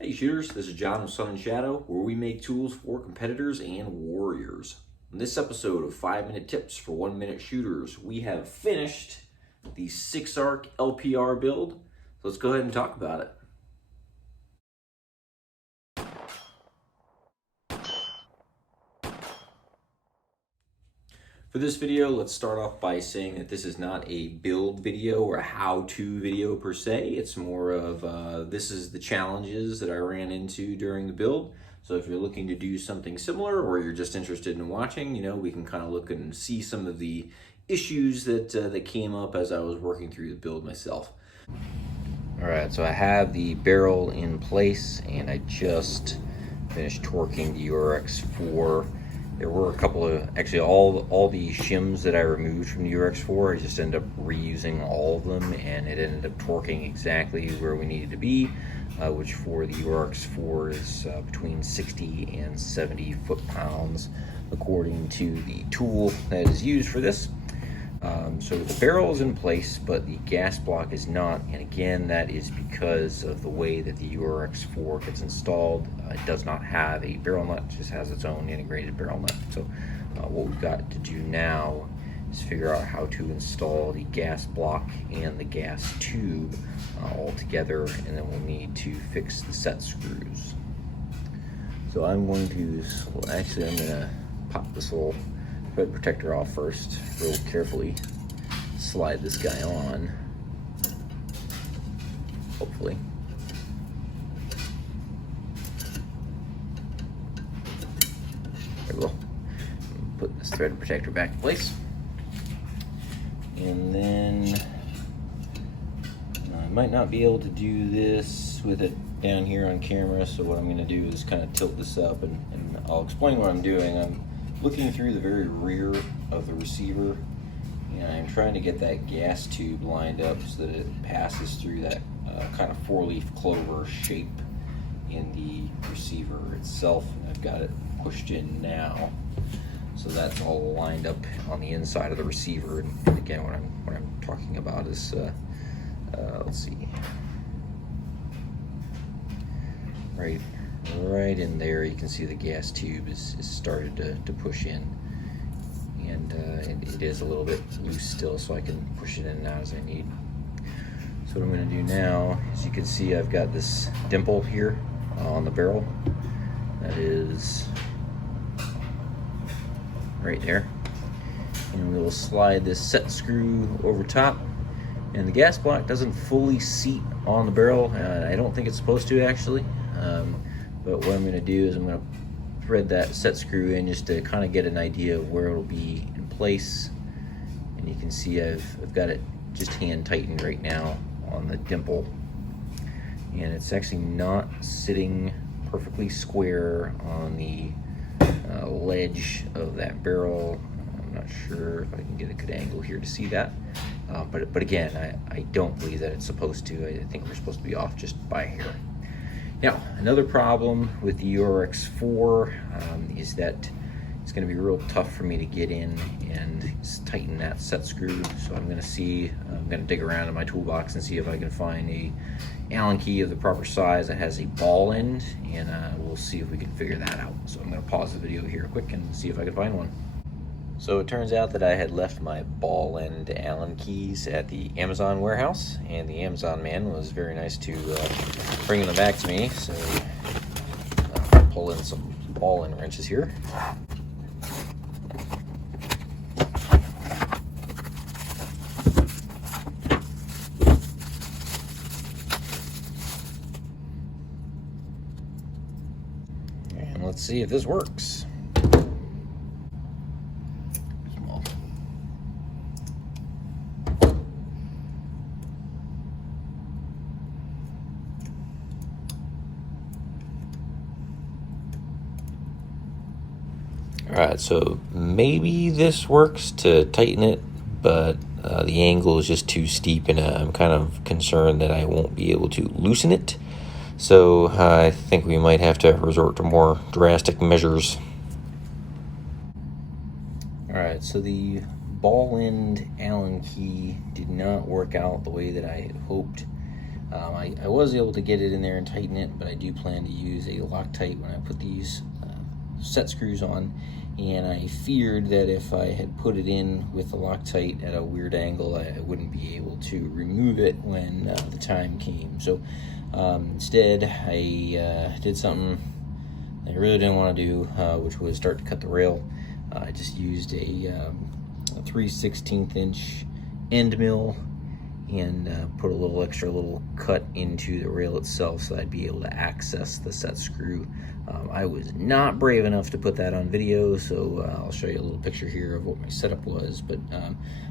Hey shooters, this is John with Sun and Shadow, where we make tools for competitors and warriors. In this episode of 5-minute tips for 1-minute shooters, we have finished the 6-arc LPR build. So let's go ahead and talk about it. For this video, let's start off by saying that this is not a build video or a how-to video per se. It's more of this is the challenges that I ran into during the build. So if you're looking to do something similar or you're just interested in watching, we can kind of look and see some of the issues that came up as I was working through the build myself. All right, so I have the barrel in place and I just finished torquing the URX4. There were a couple of, actually all the shims that I removed from the URX4, I just ended up reusing all of them, and it ended up torquing exactly where we needed to be, which for the URX4 is between 60 and 70 foot-pounds, according to the tool that is used for this. So the barrel is in place, but the gas block is not, and again, that is because of the way that the URX4 gets installed. It does not have a barrel nut, it just has its own integrated barrel nut. So what we've got to do now is figure out how to install the gas block and the gas tube all together, and then we'll need to fix the set screws. So I'm going to, I'm going to pop this little thread protector off first, real carefully. Slide this guy on, hopefully. There we go. Put this thread protector back in place. And then I might not be able to do this with it down here on camera, so what I'm going to do is kind of tilt this up and I'll explain what I'm doing. I'm looking through the very rear of the receiver, and I'm trying to get that gas tube lined up so that it passes through that kind of 4-leaf clover shape in the receiver itself. And I've got it pushed in now, so that's all lined up on the inside of the receiver. And again, what I'm talking about is let's see, right in there you can see the gas tube is started to push in, and it is a little bit loose still, so I can push it in and out as I need. So what I'm going to do now, as you can see, I've got this dimple here on the barrel that is right there, and we will slide this set screw over top. And the gas block doesn't fully seat on the barrel. I don't think it's supposed to, actually. But what I'm going to do is I'm going to thread that set screw in just to kind of get an idea of where it'll be in place. And you can see I've got it just hand tightened right now on the dimple. And it's actually not sitting perfectly square on the ledge of that barrel. I'm not sure if I can get a good angle here to see that. But again, I don't believe that it's supposed to. I think we're supposed to be off just by a hair. Now, another problem with the URX4 is that it's going to be real tough for me to get in and tighten that set screw. So I'm going to dig around in my toolbox and see if I can find a Allen key of the proper size that has a ball end, and we'll see if we can figure that out. So I'm going to pause the video here quick and see if I can find one. So it turns out that I had left my ball end Allen keys at the Amazon warehouse, and the Amazon man was very nice to bring them back to me. So I'll pull in some ball end wrenches here. And let's see if this works. Alright, so maybe this works to tighten it, but the angle is just too steep, and I'm kind of concerned that I won't be able to loosen it. So I think we might have to resort to more drastic measures. Alright, so the ball end Allen key did not work out the way that I had hoped. I was able to get it in there and tighten it, but I do plan to use a Loctite when I put these set screws on, and I feared that if I had put it in with the Loctite at a weird angle, I wouldn't be able to remove it when the time came. So instead, I did something I really didn't want to do, which was start to cut the rail. I just used a 3/16 inch end mill and put a little cut into the rail itself so I'd be able to access the set screw. I was not brave enough to put that on video, so I'll show you a little picture here of what my setup was, but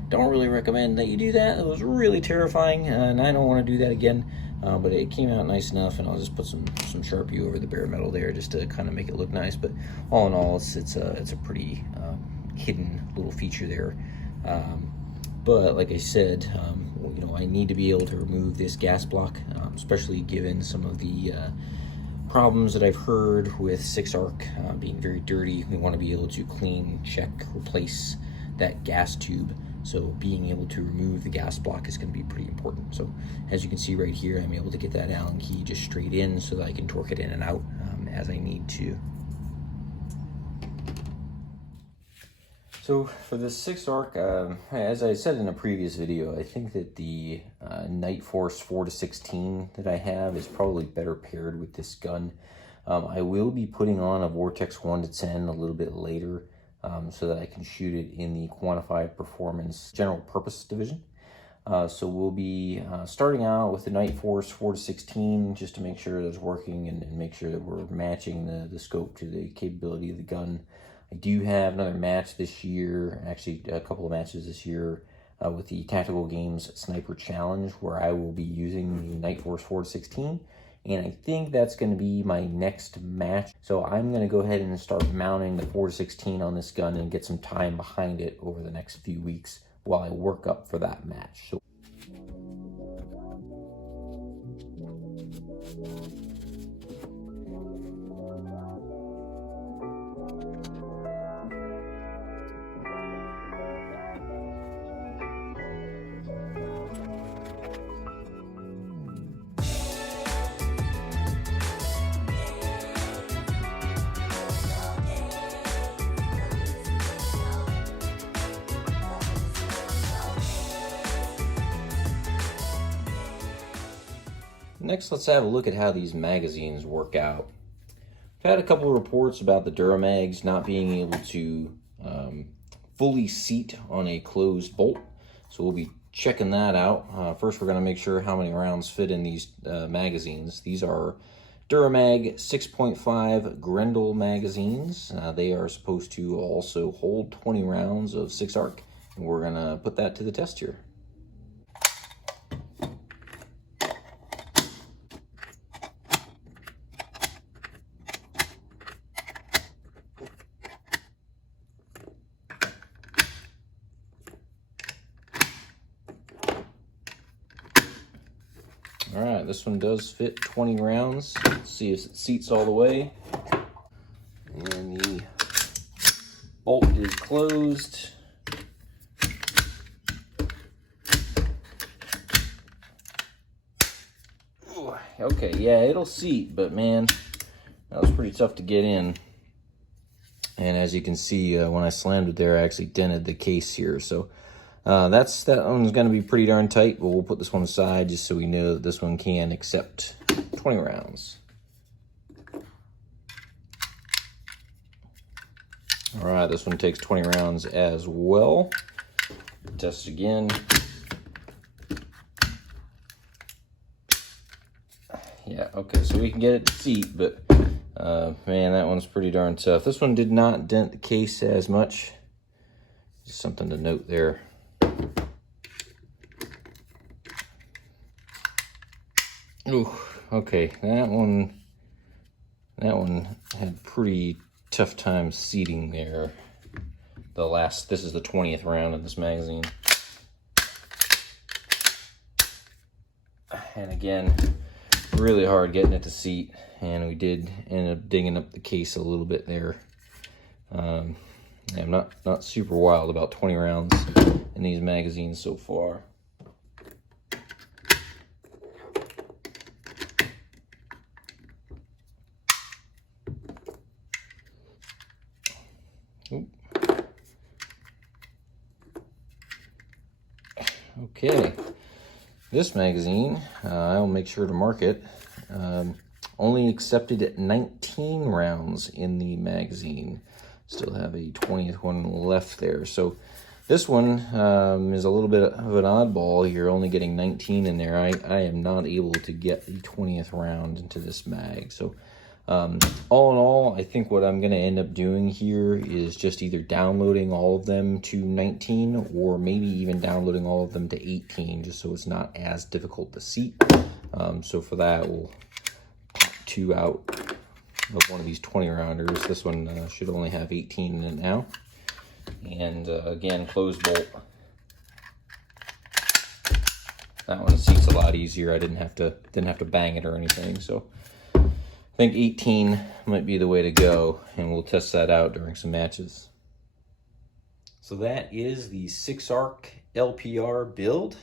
don't really recommend that you do that. It was really terrifying, and I don't want to do that again, but it came out nice enough, and I'll just put some Sharpie over the bare metal there just to kind of make it look nice. But all in all, it's a pretty hidden little feature there. But like I said, you know, I need to be able to remove this gas block, especially given some of the problems that I've heard with 6-arc being very dirty. We want to be able to clean, check, replace that gas tube. So being able to remove the gas block is going to be pretty important. So as you can see right here, I'm able to get that Allen key just straight in so that I can torque it in and out as I need to. So for the 6-arc, as I said in a previous video, I think that the Night Force 4-16 that I have is probably better paired with this gun. I will be putting on a Vortex 1-10 a little bit later so that I can shoot it in the Quantified Performance General Purpose Division. So we'll be starting out with the Night Force 4-16 just to make sure that it's working and make sure that we're matching the scope to the capability of the gun. I do have another match this year, actually a couple of matches this year with the Tactical Games Sniper Challenge, where I will be using the Night Force 4-16, and I think that's going to be my next match. So I'm going to go ahead and start mounting the 4-16 on this gun and get some time behind it over the next few weeks while I work up for that match. So next, let's have a look at how these magazines work out. I've had a couple of reports about the Duramags not being able to fully seat on a closed bolt, so we'll be checking that out. First, we're going to make sure how many rounds fit in these magazines. These are Duramag 6.5 Grendel magazines. They are supposed to also hold 20 rounds of 6-arc, and we're going to put that to the test here. All right, this one does fit 20 rounds. Let's see if it seats all the way. And the bolt is closed. Ooh, okay, yeah, it'll seat, but man, that was pretty tough to get in. And as you can see, when I slammed it there, I actually dented the case here. So that one's going to be pretty darn tight, but we'll put this one aside just so we know that this one can accept 20 rounds. All right, this one takes 20 rounds as well. Test again. Yeah, okay, so we can get it to seat, but man, that one's pretty darn tough. This one did not dent the case as much. Just something to note there. Ooh, okay, that one had pretty tough time seating there. This is the 20th round of this magazine. And again, really hard getting it to seat, and we did end up digging up the case a little bit there. I'm not super wild about 20 rounds in these magazines so far. Okay, this magazine, I'll make sure to mark it. Only accepted 19 rounds in the magazine. Still have a 20th one left there. So this one is a little bit of an oddball. You're only getting 19 in there. I am not able to get the 20th round into this mag. So all in all, I think what I'm going to end up doing here is just either downloading all of them to 19 or maybe even downloading all of them to 18, just so it's not as difficult to seat. So for that, we'll pop 2 out of one of these 20 rounders. This one should only have 18 in it now. And again, closed bolt. That one seats a lot easier. I didn't have to bang it or anything. So I think 18 might be the way to go, and we'll test that out during some matches. So that is the 6-arc LPR build.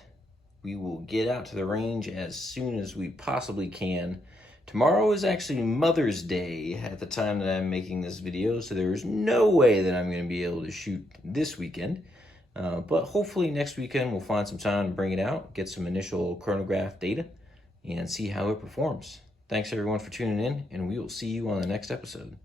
We will get out to the range as soon as we possibly can. Tomorrow is actually Mother's Day at the time that I'm making this video, so there's no way that I'm going to be able to shoot this weekend. But hopefully next weekend we'll find some time to bring it out, get some initial chronograph data, and see how it performs. Thanks everyone for tuning in, and we will see you on the next episode.